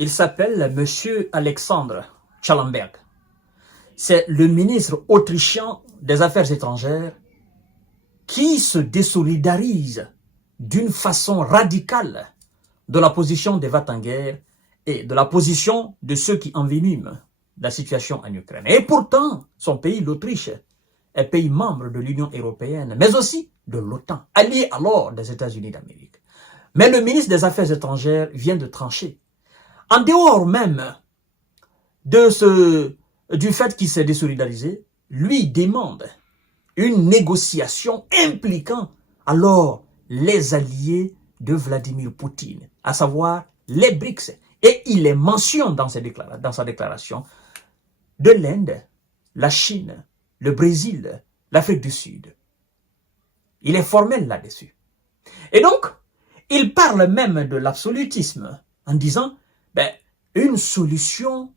Il s'appelle Monsieur Alexandre Schallenberg. C'est le ministre autrichien des Affaires étrangères qui se désolidarise d'une façon radicale de la position des va-t-en-guerre et de la position de ceux qui enveniment la situation en Ukraine. Et pourtant, son pays, l'Autriche, est pays membre de l'Union européenne, mais aussi de l'OTAN, allié alors des États-Unis d'Amérique. Mais le ministre des Affaires étrangères vient de trancher. En dehors même du fait qu'il s'est désolidarisé, lui demande une négociation impliquant alors les alliés de Vladimir Poutine, à savoir les BRICS. Et il les mentionne dans sa déclaration de l'Inde, la Chine, le Brésil, l'Afrique du Sud. Il est formel là-dessus. Et donc, il parle même de l'absolutisme en disant une solution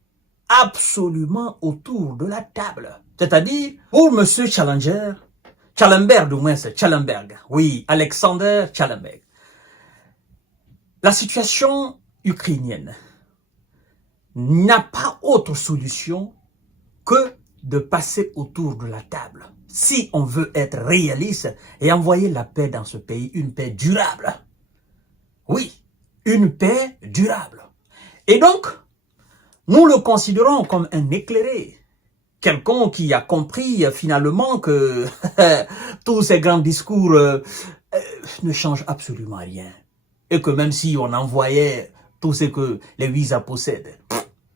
absolument autour de la table. C'est-à-dire, pour M. Schallenberg, du moins c'est Schallenberg, oui, Alexander Schallenberg, la situation ukrainienne n'a pas autre solution que de passer autour de la table. Si on veut être réaliste et envoyer la paix dans ce pays, une paix durable. Oui, une paix durable. Et donc, nous le considérons comme un éclairé, quelqu'un qui a compris finalement que tous ces grands discours ne changent absolument rien. Et que même si on envoyait tout ce que les visas possèdent,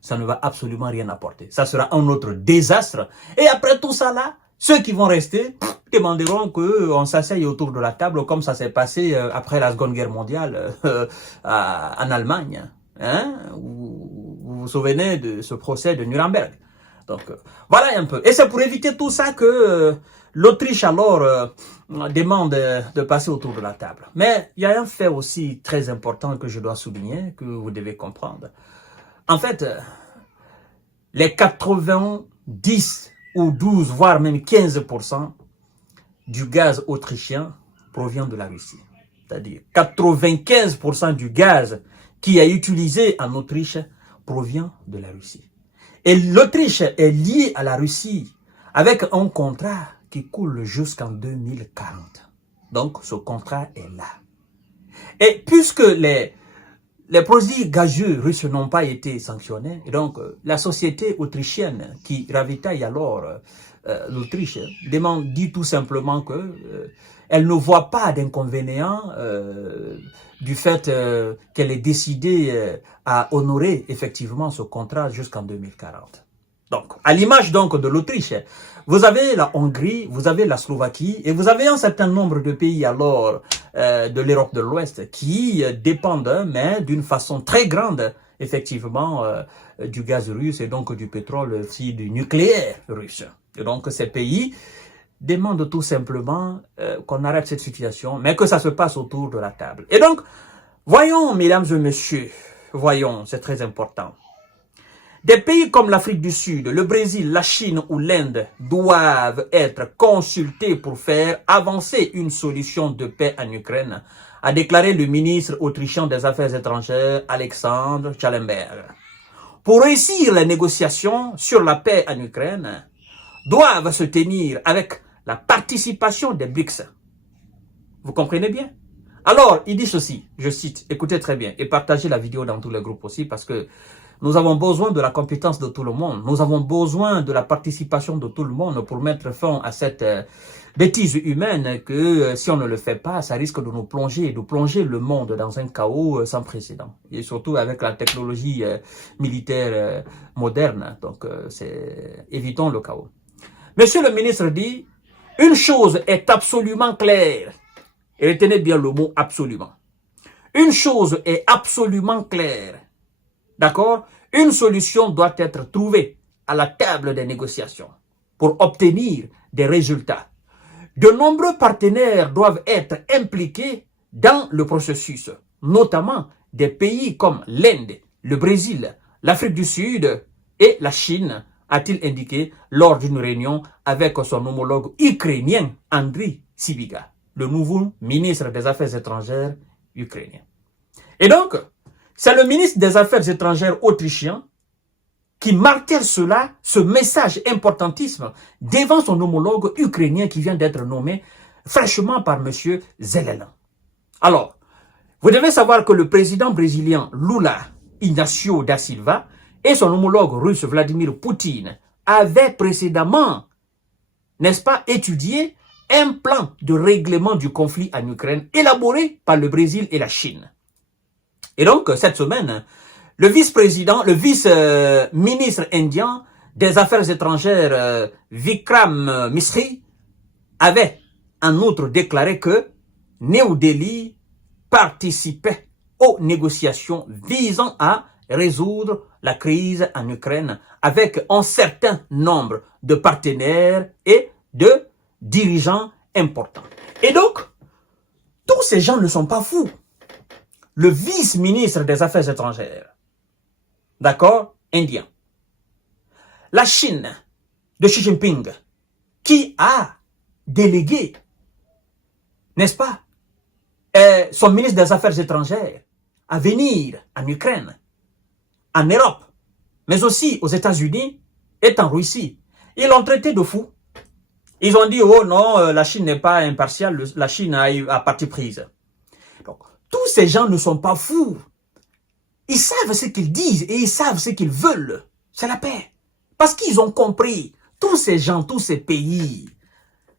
ça ne va absolument rien apporter. Ça sera un autre désastre. Et après tout ça là, ceux qui vont rester demanderont qu'on s'asseye autour de la table comme ça s'est passé après la Seconde Guerre mondiale en Allemagne. Hein? Vous vous souvenez de ce procès de Nuremberg. Donc voilà un peu. Et c'est pour éviter tout ça que l'Autriche alors demande de passer autour de la table. Mais il y a un fait aussi très important que je dois souligner, que vous devez comprendre. En fait, les 90 ou 12, voire même 15% du gaz autrichien provient de la Russie. C'est-à-dire 95% du gaz qui est utilisé en Autriche provient de la Russie. Et l'Autriche est liée à la Russie avec un contrat qui coule jusqu'en 2040. Donc, ce contrat est là. Et puisque les produits gazeux russes n'ont pas été sanctionnés, et donc la société autrichienne qui ravitaille alors l'Autriche dit tout simplement que elle ne voit pas d'inconvénient du fait qu'elle ait décidé à honorer effectivement ce contrat jusqu'en 2040. Donc, à l'image donc de l'Autriche, vous avez la Hongrie, vous avez la Slovaquie et vous avez un certain nombre de pays alors de l'Europe de l'Ouest qui dépendent, mais d'une façon très grande, effectivement, du gaz russe et donc du pétrole aussi du nucléaire russe. Et donc, ces pays demandent tout simplement qu'on arrête cette situation, mais que ça se passe autour de la table. Et donc, voyons, mesdames et messieurs, voyons, c'est très important. Des pays comme l'Afrique du Sud, le Brésil, la Chine ou l'Inde doivent être consultés pour faire avancer une solution de paix en Ukraine, a déclaré le ministre autrichien des Affaires étrangères, Alexandre Schallenberg. Pour réussir les négociations sur la paix en Ukraine, doivent se tenir avec la participation des BRICS. Vous comprenez bien? Alors, il dit ceci, je cite, écoutez très bien, et partagez la vidéo dans tous les groupes aussi, parce que nous avons besoin de la compétence de tout le monde. Nous avons besoin de la participation de tout le monde pour mettre fin à cette bêtise humaine que si on ne le fait pas, ça risque de nous plonger, le monde dans un chaos sans précédent. Et surtout avec la technologie militaire moderne. Donc, évitons le chaos. Monsieur le ministre dit, une chose est absolument claire. Et retenez bien le mot absolument. Une chose est absolument claire. D'accord? Une solution doit être trouvée à la table des négociations pour obtenir des résultats. De nombreux partenaires doivent être impliqués dans le processus, notamment des pays comme l'Inde, le Brésil, l'Afrique du Sud et la Chine, a-t-il indiqué lors d'une réunion avec son homologue ukrainien, Andriy Sybiga, le nouveau ministre des Affaires étrangères ukrainien. Et donc, C'est le ministre des Affaires étrangères autrichien qui martèle cela, ce message importantissime, devant son homologue ukrainien qui vient d'être nommé fraîchement par M. Zelensky. Alors, vous devez savoir que le président brésilien Lula Inácio da Silva et son homologue russe Vladimir Poutine avaient précédemment, n'est-ce pas, étudié un plan de règlement du conflit en Ukraine élaboré par le Brésil et la Chine. Et donc, cette semaine, le vice-ministre indien des Affaires étrangères, Vikram Misri, avait en outre déclaré que New Delhi participait aux négociations visant à résoudre la crise en Ukraine avec un certain nombre de partenaires et de dirigeants importants. Et donc, tous ces gens ne sont pas fous. Le vice-ministre des Affaires étrangères, d'accord, indien. La Chine de Xi Jinping, qui a délégué, n'est-ce pas, son ministre des Affaires étrangères à venir en Ukraine, en Europe, mais aussi aux États-Unis et en Russie. Ils l'ont traité de fou. Ils ont dit, oh non, la Chine n'est pas impartiale, la Chine a parti prise. Donc, tous ces gens ne sont pas fous. Ils savent ce qu'ils disent et ils savent ce qu'ils veulent. C'est la paix. Parce qu'ils ont compris. Tous ces gens, tous ces pays.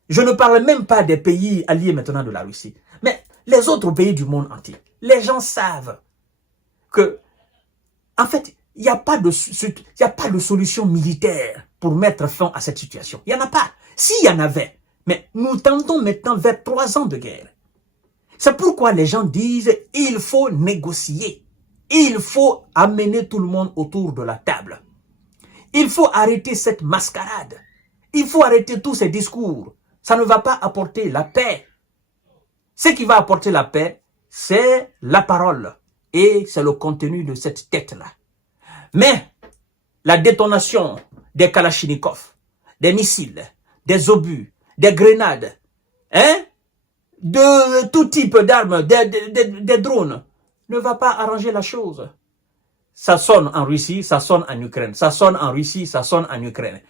Je ne parle même pas des pays alliés maintenant de la Russie. Mais les autres pays du monde entier. Les gens savent que, en fait, il n'y a pas de solution militaire pour mettre fin à cette situation. Il n'y en a pas. S'il y en avait, mais nous tendons maintenant vers 3 ans de guerre. C'est pourquoi les gens disent il faut négocier. Il faut amener tout le monde autour de la table. Il faut arrêter cette mascarade. Il faut arrêter tous ces discours. Ça ne va pas apporter la paix. Ce qui va apporter la paix, c'est la parole. Et c'est le contenu de cette tête-là. Mais la détonation des kalachnikovs, des missiles, des obus, des grenades, hein, de tout type d'armes, des drones, ne va pas arranger la chose. Ça sonne en Russie, ça sonne en Ukraine. Ça sonne en Russie, ça sonne en Ukraine.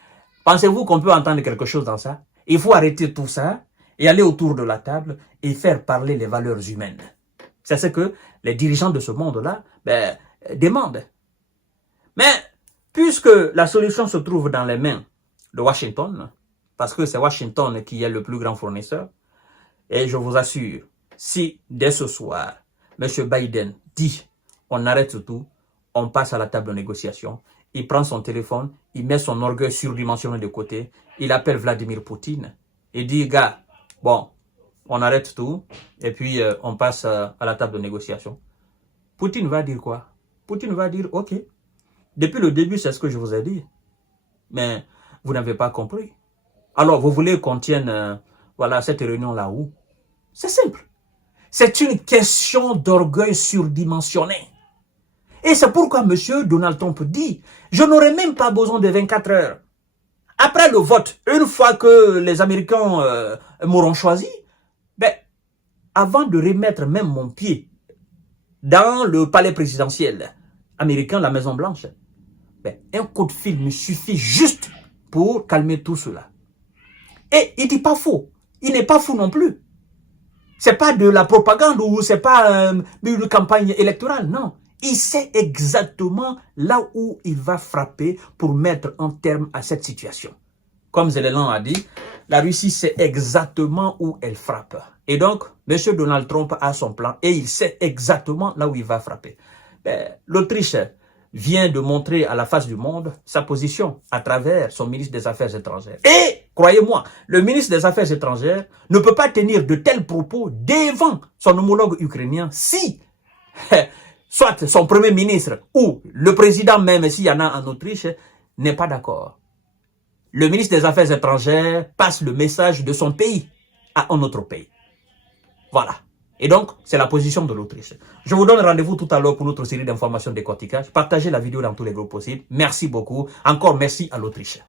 Pensez-vous qu'on peut entendre quelque chose dans ça? Il faut arrêter tout ça et aller autour de la table et faire parler les valeurs humaines. C'est ce que les dirigeants de ce monde-là demandent. Mais puisque la solution se trouve dans les mains de Washington, parce que c'est Washington qui est le plus grand fournisseur, et je vous assure, si dès ce soir, M. Biden dit on arrête tout, on passe à la table de négociation, il prend son téléphone, il met son orgueil surdimensionné de côté, il appelle Vladimir Poutine, et dit gars, bon, on arrête tout, et puis on passe à la table de négociation. Poutine va dire quoi? Poutine va dire ok. Depuis le début, c'est ce que je vous ai dit. Mais vous n'avez pas compris. Alors, vous voulez qu'on tienne voilà, cette réunion-là où? C'est simple. C'est une question d'orgueil surdimensionné. Et c'est pourquoi M. Donald Trump dit, je n'aurai même pas besoin de 24 heures. Après le vote, une fois que les Américains m'auront choisi, ben, avant de remettre même mon pied dans le palais présidentiel américain, la Maison Blanche, ben, un coup de fil me suffit juste pour calmer tout cela. Et il dit pas faux. Il n'est pas fou non plus. C'est pas de la propagande ou c'est pas une campagne électorale, non. Il sait exactement là où il va frapper pour mettre un terme à cette situation. Comme Zelensky a dit, la Russie sait exactement où elle frappe. Et donc, M. Donald Trump a son plan et il sait exactement là où il va frapper. Ben, l'Autriche vient de montrer à la face du monde sa position à travers son ministre des Affaires étrangères. Et, croyez-moi, le ministre des Affaires étrangères ne peut pas tenir de tels propos devant son homologue ukrainien si, soit son premier ministre ou le président même, s'il y en a en Autriche, n'est pas d'accord. Le ministre des Affaires étrangères passe le message de son pays à un autre pays. Voilà. Et donc, c'est la position de l'Autriche. Je vous donne rendez-vous tout à l'heure pour notre série d'informations décortiquage. Partagez la vidéo dans tous les groupes possibles. Merci beaucoup. Encore merci à l'Autriche.